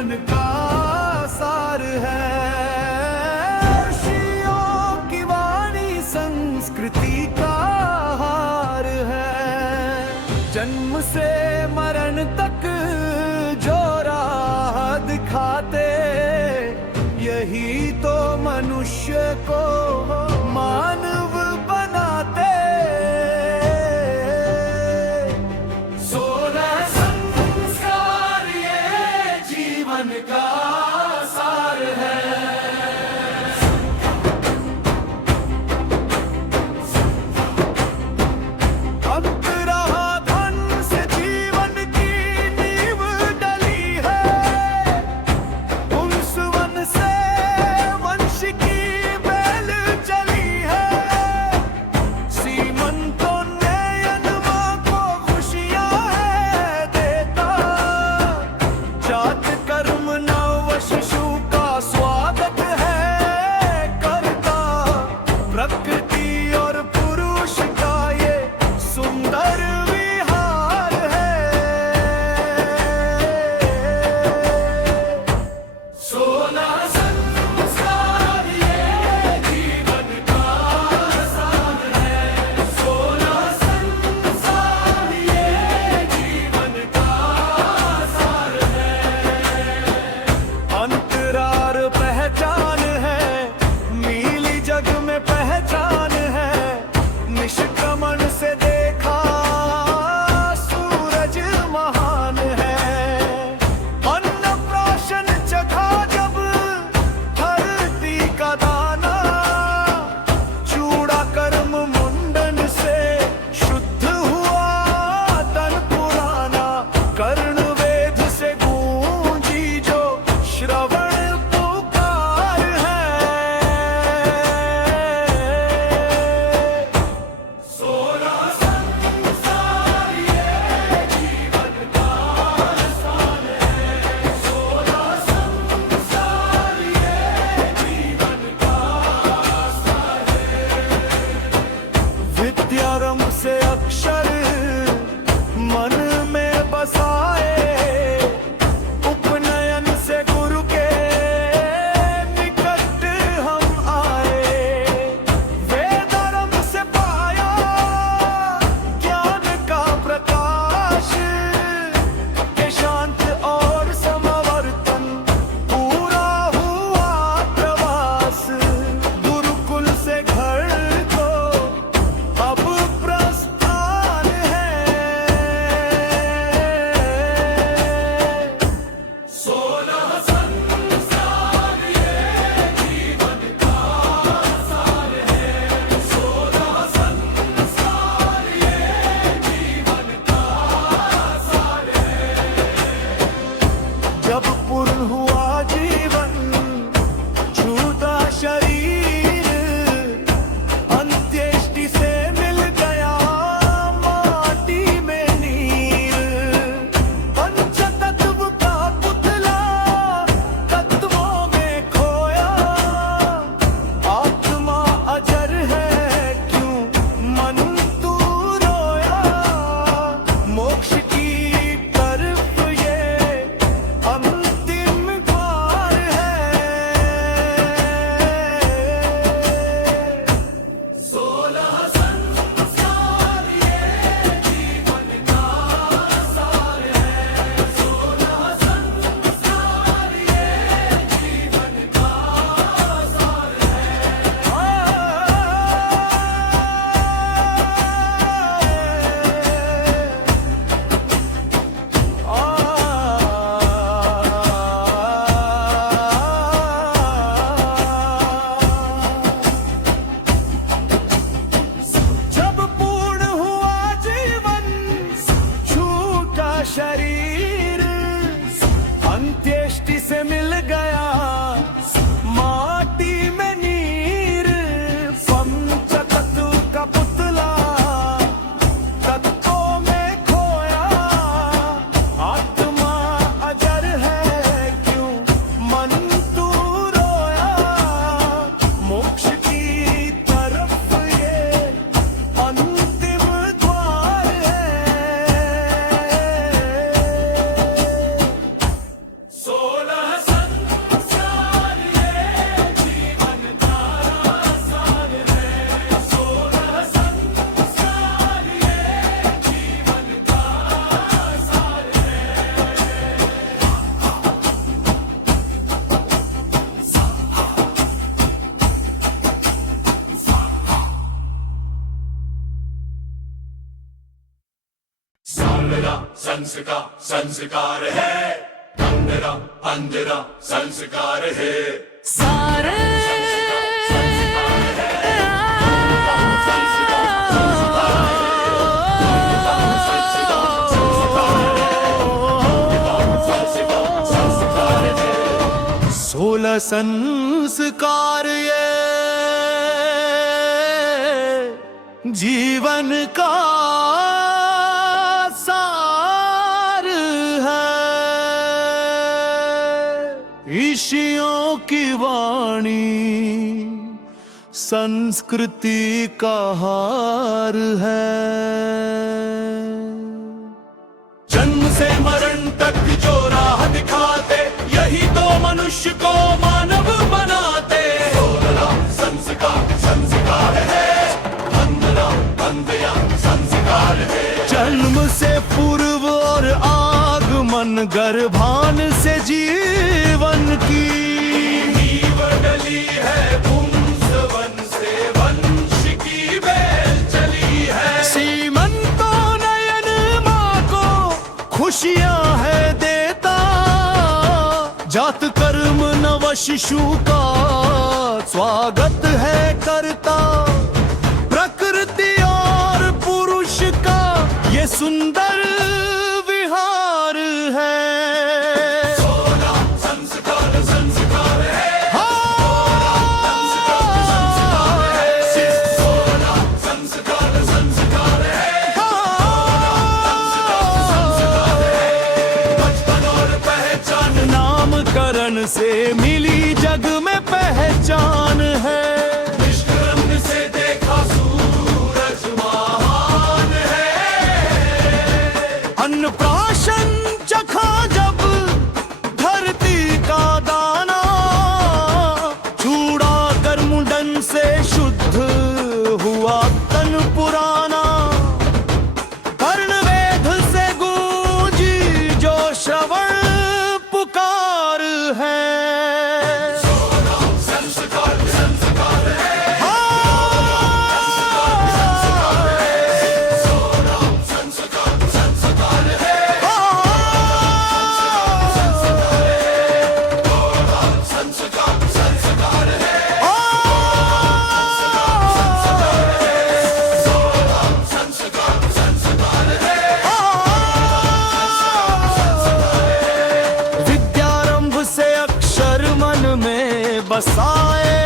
जीवन का सार है। ऋषियों की वाणी संस्कृति का हार है। जन्म से मरण तक जो राह दिखाते, यही तो मनुष्य को मानव बनाते। 16 संस्कार ये जीवन का सार है। प्रकृति और पुरुष का ये सुंदर विहार है। 16 संस्कार ये जीवन का सार है। 16 संस्कार ये जीवन का सार है। अंतरार पहचान है, नीली जग में पहचान है। निष्क्रमण से देखा सूरज महान है। अन्न प्राशन चखा जब धरती का दाना, चूड़ा कर्म मुंडन से शुद्ध हुआ तन पुराना। कर्ण वेद से गूंजी जो श्रवण पुकार है। संस्कार है, अंधेरा संस्कार है। सारे सोलह संस्कार ये जीवन का सार है। ऋषियों की वाणी संस्कृति का हार है। जन्म से मरण तक जो राह दिखाते, यही तो मनुष्य को मानव बनाते। संस्कार है, अंधेरा संस्कार है। जन्म से पूर्व और आगमन, गर्भान से जीवन की नींव डली है। पुंसवन से वंश की बेल चली है। सीमंतो नयन माँ को खुशियां है देता, जात कर्म नव शिशु का स्वागत है करता। प्रकृति और पुरुष का ये सुंदर विहार है। संस्कार है, संस्कार है। बचपन और पहचान, नामकरण से मिली जग में पहचान है। निष्कर्म से देखा सूरज महान है। अन्नप्राशन चखा जब धरती का दाना, चूड़ा कर मुंडन से शुद्ध हुआ तन पुराना। कर्ण वेद से गूंजी जो श्रवण पुकार है। संस्कार है, संस्कार है। विद्यारंभ से अक्षर मन में बसाए,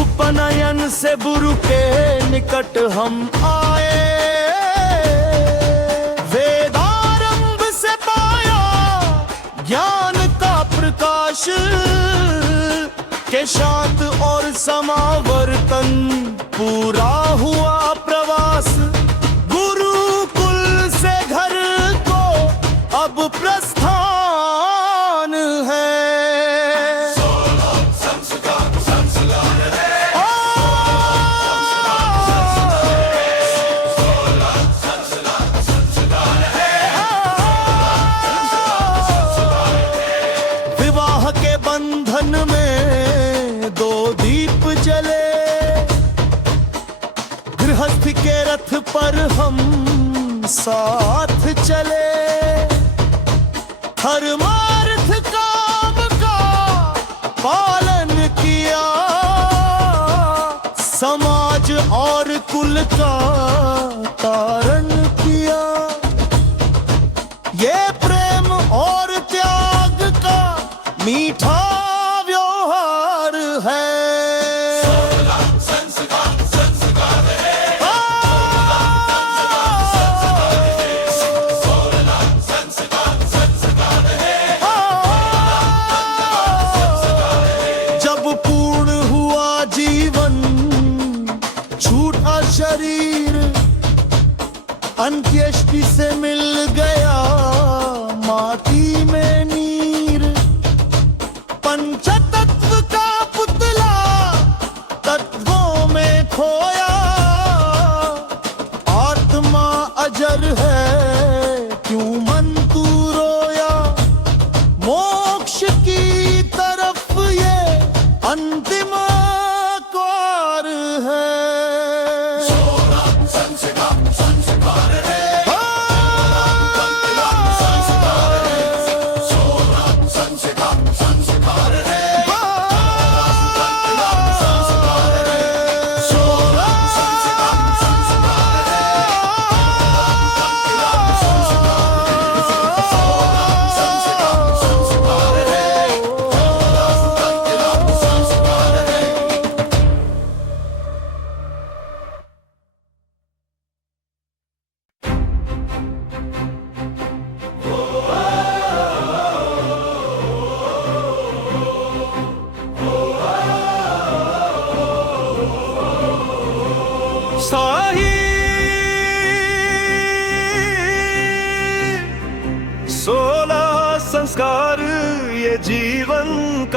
उपनयन से गुरु के निकट हम आए। वेदारंभ से पाया ज्ञान का प्रकाश, के शांत और समावर्तन पूरा हुआ प्रवास। गुरुकुल से घर को अब प्रस्थान है। संस्कार है, विवाह के बंधन में दो दीप जले, गृहस्थ के रथ पर हम साथ चले। धर्मार्थ काम का पालन किया, समाज और कुल का तारण किया। ये प्रेम और त्याग का मीठा व्यवहार है। जब पूर्ण हुआ जीवन, छूटा शरीर, अंत्येष्टि से मिल गया माटी में नीर। पंचतत्व का पुतला तत्वों में खोया, आत्मा अजर है क्यों मन तू रोया। मोक्ष की तरफ ये अंतिम द्वार है। संस्कार है,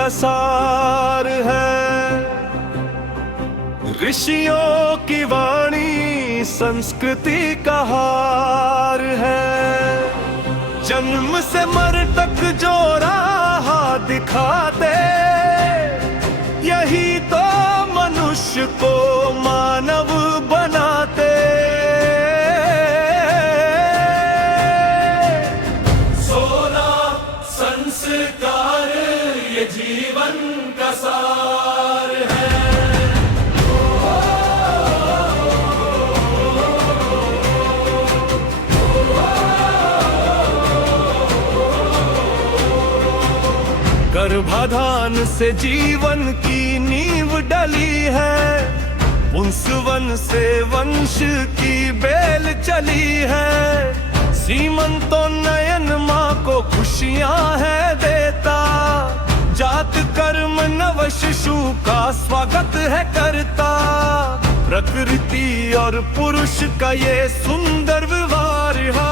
का सार है। ऋषियों की वाणी संस्कृति का हार है। जन्म से मर तक जो राह दिखाते, यही तो मनुष्य को मानव बनाते। 16 संस्कार ये जीवन का सार है। गर्भाधान से जीवन की नींव डली है। पुंसवन से वंश की बेल चली है। सीमंतो नयन माँ को खुशियां है देता। जात कर्म नव शिशु का स्वागत है करता। प्रकृति और पुरुष का ये सुंदर व्यवहार है।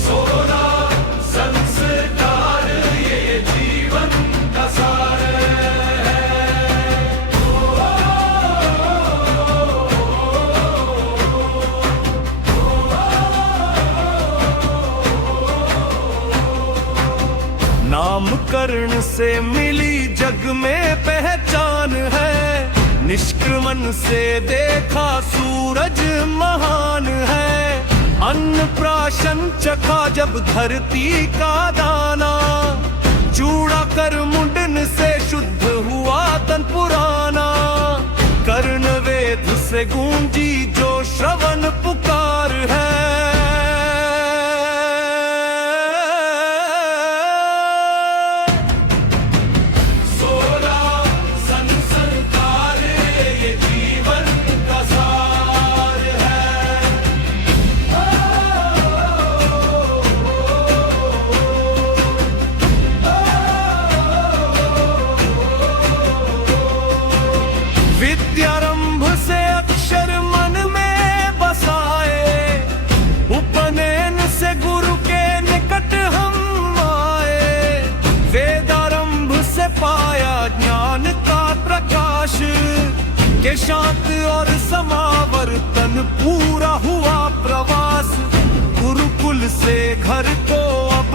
16 संस्कार ये जीवन का सार है। नामकरण से मिली जग में पहचान है। निष्क्रमण से देखा सूरज महान है। अन्न प्राशन चखा जब धरती का दाना। चूड़ा कर मुंडन से शुद्ध हुआ तन पुराना। कर्ण वेद से गूंजी जो श्रवण पुकार है। 16 संस्कार ये जीवन का सार है। विद्यारंभ से अक्षर मन में बसाए। उपनयन से गुरु के निकट हम आए। वेदारंभ से पाया ज्ञान का प्रकाश। के शांत और समावर्तन पूरा हुआ प्रवास। गुरुकुल से घर को अब